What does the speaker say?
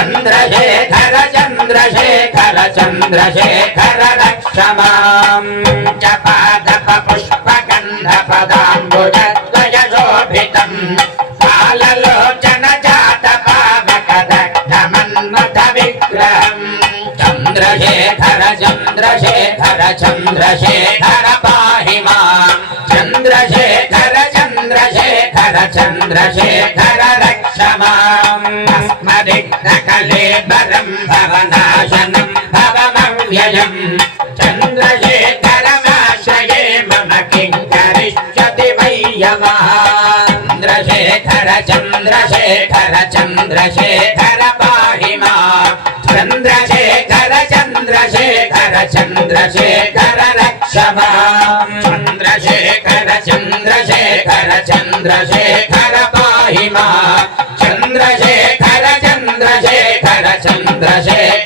चन्द्रशेखर चन्द्रशेखर चन्द्रशेखर रक्ष मां च पादप पुष्पगन्धपदाम्बुजद्वय शोभितं काललोचन जातपावकदग्धमन्मथ विग्रहम् चन्द्रशेखर चन्द्रशेखर चन्द्रशेखर पाहि मां चन्द्रशेखर चन्द्रशेखर चन्द्रशेखर रक्ष माम् अस्मदिग्धकलेबरं भवनाशनं भवमव्ययम् चन्द्रशेखरमाश्रये मम किं करिष्यति वै यमः चन्द्रशेखर चन्द्रशेखर चन्द्रशेखर पाहि मां चन्द्रशेखर चन्द्रशेखर चन्द्रशेखर रक्ष मां चन्द्रशेखर चन्द्रशेखर चन्द्रशेखर पाहि मां चन्द्रशेखर चन्द्रशेखर चन्द्रशेखर